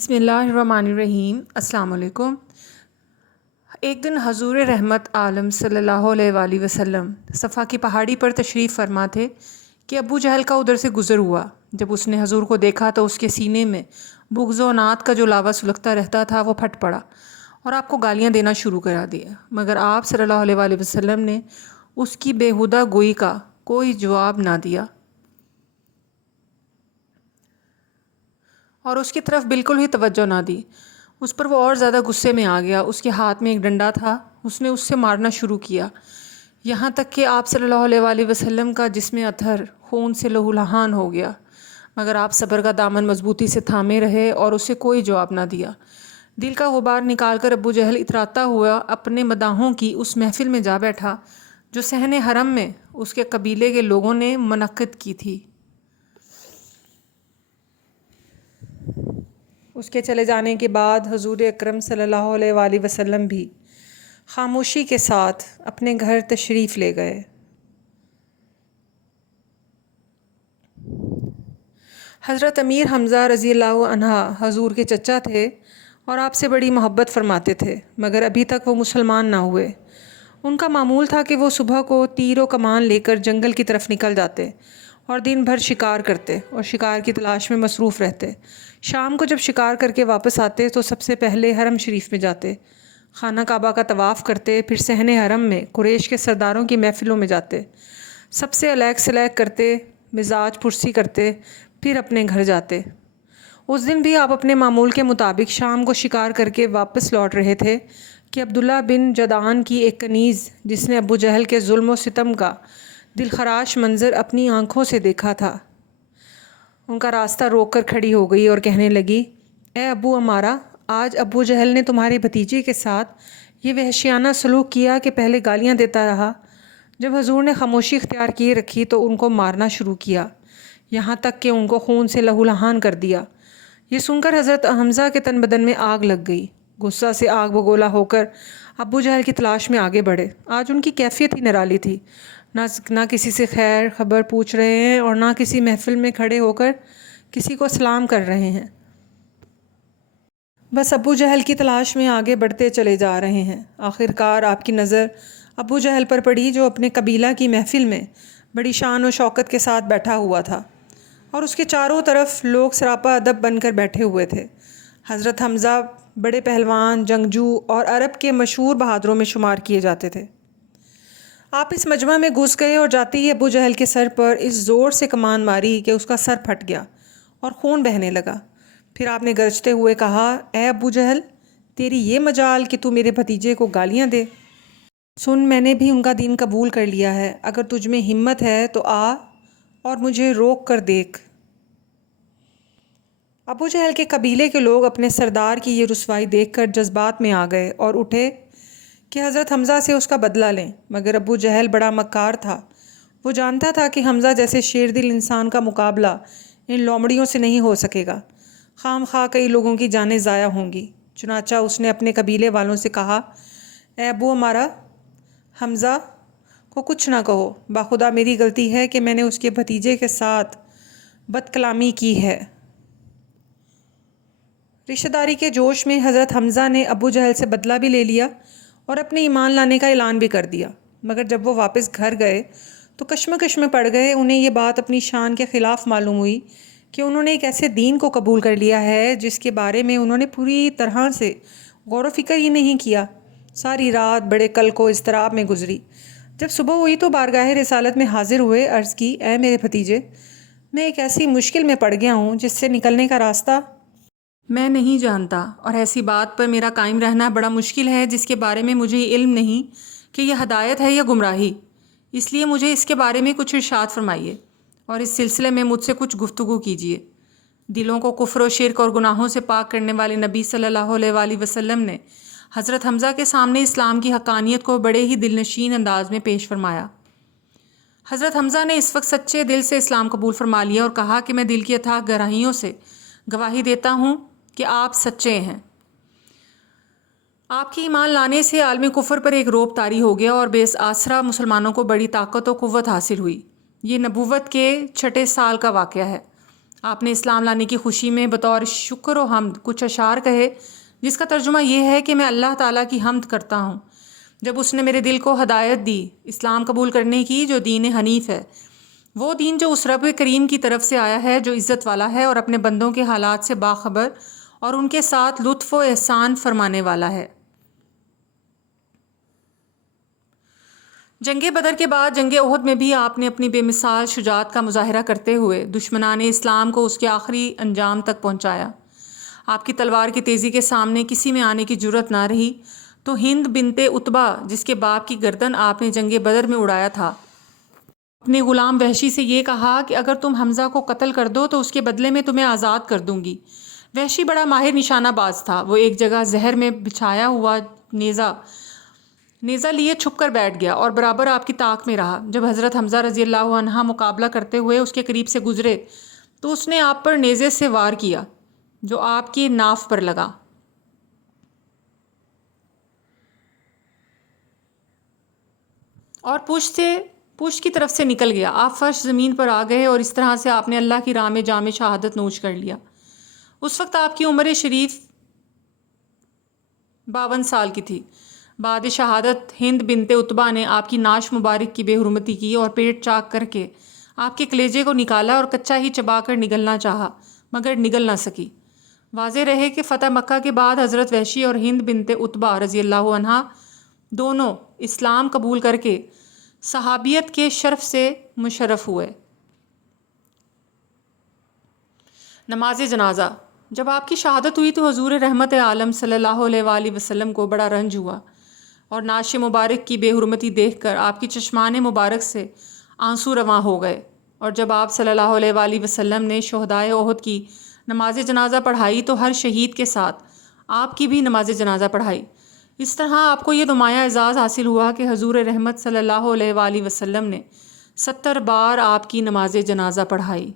بسم اللہ الرحمن الرحیم۔ السلام علیکم۔ ایک دن حضور رحمت عالم صلی اللہ علیہ وآلہ وسلم صفا کی پہاڑی پر تشریف فرما تھے کہ ابو جہل کا ادھر سے گزر ہوا۔ جب اس نے حضور کو دیکھا تو اس کے سینے میں بغض و عناد کا جو لاوا سلگتا رہتا تھا وہ پھٹ پڑا اور آپ کو گالیاں دینا شروع کرا دیا، مگر آپ صلی اللہ علیہ وآلہ وسلم نے اس کی بےہودہ گوئی کا کوئی جواب نہ دیا اور اس کی طرف بالکل ہی توجہ نہ دی۔ اس پر وہ اور زیادہ غصے میں آ گیا۔ اس کے ہاتھ میں ایک ڈنڈا تھا، اس نے اس سے مارنا شروع کیا، یہاں تک کہ آپ صلی اللہ علیہ وآلہ وسلم کا جسم اطہر خون سے لہولہان ہو گیا، مگر آپ صبر کا دامن مضبوطی سے تھامے رہے اور اسے کوئی جواب نہ دیا۔ دل کا غبار نکال کر ابو جہل اتراتا ہوا اپنے مداحوں کی اس محفل میں جا بیٹھا جو صحن حرم میں اس کے قبیلے کے لوگوں نے منعقد کی تھی۔ اس کے چلے جانے کے بعد حضور اکرم صلی اللہ علیہ وآلہ وسلم بھی خاموشی کے ساتھ اپنے گھر تشریف لے گئے۔ حضرت امیر حمزہ رضی اللہ عنہ حضور کے چچا تھے اور آپ سے بڑی محبت فرماتے تھے، مگر ابھی تک وہ مسلمان نہ ہوئے۔ ان کا معمول تھا کہ وہ صبح کو تیر و کمان لے کر جنگل کی طرف نکل جاتے اور دن بھر شکار کرتے اور شکار کی تلاش میں مصروف رہتے۔ شام کو جب شکار کر کے واپس آتے تو سب سے پہلے حرم شریف میں جاتے، خانہ کعبہ کا طواف کرتے، پھر صحن حرم میں قریش کے سرداروں کی محفلوں میں جاتے، سب سے الیک سلیک کرتے، مزاج پرسی کرتے، پھر اپنے گھر جاتے۔ اس دن بھی آپ اپنے معمول کے مطابق شام کو شکار کر کے واپس لوٹ رہے تھے کہ عبداللہ بن جدعان کی ایک کنیز، جس نے ابو جہل کے ظلم و ستم کا دلخراش منظر اپنی آنکھوں سے دیکھا تھا، ان کا راستہ روک کر کھڑی ہو گئی اور کہنے لگی، اے ابو امارہ، آج ابو جہل نے تمہارے بھتیجے کے ساتھ یہ وحشیانہ سلوک کیا کہ پہلے گالیاں دیتا رہا، جب حضور نے خاموشی اختیار کیے رکھی تو ان کو مارنا شروع کیا، یہاں تک کہ ان کو خون سے لہولہان کر دیا۔ یہ سن کر حضرت حمزہ کے تن بدن میں آگ لگ گئی۔ غصہ سے آگ بگولا ہو کر ابو جہل کی تلاش میں آگے بڑھے۔ آج ان کی کیفیت ہی نرالی تھی، نہ کسی سے خیر خبر پوچھ رہے ہیں اور نہ کسی محفل میں کھڑے ہو کر کسی کو سلام کر رہے ہیں، بس ابو جہل کی تلاش میں آگے بڑھتے چلے جا رہے ہیں۔ آخر کار آپ کی نظر ابو جہل پر پڑی جو اپنے قبیلہ کی محفل میں بڑی شان و شوکت کے ساتھ بیٹھا ہوا تھا اور اس کے چاروں طرف لوگ سراپا ادب بن کر بیٹھے ہوئے تھے۔ حضرت حمزہ بڑے پہلوان، جنگجو اور عرب کے مشہور بہادروں میں شمار کیے جاتے تھے۔ آپ اس مجمع میں گھس گئے اور جاتے ہی ابو جہل کے سر پر اس زور سے کمان ماری کہ اس کا سر پھٹ گیا اور خون بہنے لگا۔ پھر آپ نے گرجتے ہوئے کہا، اے ابو جہل، تیری یہ مجال کہ تو میرے بھتیجے کو گالیاں دے؟ سن، میں نے بھی ان کا دین قبول کر لیا ہے، اگر تجھ میں ہمت ہے تو آ اور مجھے روک کر دیکھ۔ ابو جہل کے قبیلے کے لوگ اپنے سردار کی یہ رسوائی دیکھ کر جذبات میں آ گئے اور اٹھے کہ حضرت حمزہ سے اس کا بدلہ لیں، مگر ابو جہل بڑا مکار تھا۔ وہ جانتا تھا کہ حمزہ جیسے شیر دل انسان کا مقابلہ ان لومڑیوں سے نہیں ہو سکے گا، خام خواہ کئی لوگوں کی جانیں ضائع ہوں گی۔ چنانچہ اس نے اپنے قبیلے والوں سے کہا، اے ابو امارہ، حمزہ کو کچھ نہ کہو، باخدا میری غلطی ہے کہ میں نے اس کے بھتیجے کے ساتھ بد کلامی کی ہے۔ رشتہ داری کے جوش میں حضرت حمزہ نے ابو جہل سے بدلہ بھی لے لیا اور اپنے ایمان لانے کا اعلان بھی کر دیا، مگر جب وہ واپس گھر گئے تو کشمکش میں پڑ گئے۔ انہیں یہ بات اپنی شان کے خلاف معلوم ہوئی کہ انہوں نے ایک ایسے دین کو قبول کر لیا ہے جس کے بارے میں انہوں نے پوری طرح سے غور و فکر ہی نہیں کیا۔ ساری رات بڑے قلق و اضطراب میں گزری۔ جب صبح ہوئی تو بارگاہ رسالت میں حاضر ہوئے، عرض کی، اے میرے بھتیجے، میں ایک ایسی مشکل میں پڑ گیا ہوں جس سے نکلنے کا راستہ میں نہیں جانتا، اور ایسی بات پر میرا قائم رہنا بڑا مشکل ہے جس کے بارے میں مجھے علم نہیں کہ یہ ہدایت ہے یا گمراہی، اس لیے مجھے اس کے بارے میں کچھ ارشاد فرمائیے اور اس سلسلے میں مجھ سے کچھ گفتگو کیجیے۔ دلوں کو کفر و شرک اور گناہوں سے پاک کرنے والے نبی صلی اللہ علیہ وآلہ وسلم نے حضرت حمزہ کے سامنے اسلام کی حقانیت کو بڑے ہی دل نشین انداز میں پیش فرمایا۔ حضرت حمزہ نے اس وقت سچے دل سے اسلام قبول فرما لیا اور کہا کہ میں دل کی اتھاہ گہرائیوں سے گواہی دیتا ہوں کہ آپ سچے ہیں۔ آپ کی ایمان لانے سے عالم کفر پر ایک رعب طاری ہو گیا اور بے آسرا مسلمانوں کو بڑی طاقت و قوت حاصل ہوئی۔ یہ نبوت کے 6 سال کا واقعہ ہے۔ آپ نے اسلام لانے کی خوشی میں بطور شکر و حمد کچھ اشعار کہے جس کا ترجمہ یہ ہے کہ میں اللہ تعالیٰ کی حمد کرتا ہوں جب اس نے میرے دل کو ہدایت دی اسلام قبول کرنے کی، جو دین حنیف ہے، وہ دین جو اس رب کریم کی طرف سے آیا ہے جو عزت والا ہے اور اپنے بندوں کے حالات سے باخبر اور ان کے ساتھ لطف و احسان فرمانے والا ہے۔ جنگ بدر کے بعد جنگ احد میں بھی آپ نے اپنی بے مثال شجاعت کا مظاہرہ کرتے ہوئے دشمنان اسلام کو اس کے آخری انجام تک پہنچایا۔ آپ کی تلوار کی تیزی کے سامنے کسی میں آنے کی جرت نہ رہی تو ہند بنت عتبہ، جس کے باپ کی گردن آپ نے جنگ بدر میں اڑایا تھا، اپنے غلام وحشی سے یہ کہا کہ اگر تم حمزہ کو قتل کر دو تو اس کے بدلے میں تمہیں آزاد کر دوں گی۔ وحشی بڑا ماہر نشانہ باز تھا۔ وہ ایک جگہ زہر میں بچھایا ہوا نیزہ لیے چھپ کر بیٹھ گیا اور برابر آپ کی طاق میں رہا۔ جب حضرت حمزہ رضی اللہ عنہ مقابلہ کرتے ہوئے اس کے قریب سے گزرے تو اس نے آپ پر نیزے سے وار کیا جو آپ کی ناف پر لگا۔ اور پشت کی طرف سے نکل گیا۔ آپ فرش زمین پر آ گئے اور اس طرح سے آپ نے اللہ کی راہ میں جام شہادت نوش کر لیا۔ اس وقت آپ کی عمر شریف 52 سال کی تھی۔ بعد شہادت ہند بنت عتبہ نے آپ کی ناش مبارک کی بے حرمتی کی اور پیٹ چاک کر کے آپ کے کلیجے کو نکالا اور کچا ہی چبا کر نگلنا چاہا مگر نگل نہ سکی۔ واضح رہے کہ فتح مکہ کے بعد حضرت وحشی اور ہند بنت عتبہ رضی اللہ عنہ دونوں اسلام قبول کر کے صحابیت کے شرف سے مشرف ہوئے۔ نماز جنازہ۔ جب آپ کی شہادت ہوئی تو حضور رحمت عالم صلی اللہ علیہ وآلہ وسلم کو بڑا رنج ہوا اور ناش مبارک کی بے حرمتی دیکھ کر آپ کی چشمان مبارک سے آنسو رواں ہو گئے، اور جب آپ صلی اللہ علیہ وآلہ وسلم نے شہدائے احد کی نماز جنازہ پڑھائی تو ہر شہید کے ساتھ آپ کی بھی نماز جنازہ پڑھائی۔ اس طرح آپ کو یہ نمایاں اعزاز حاصل ہوا کہ حضور رحمت صلی اللہ علیہ وآلہ وسلم نے 70 بار آپ کی نماز جنازہ پڑھائی۔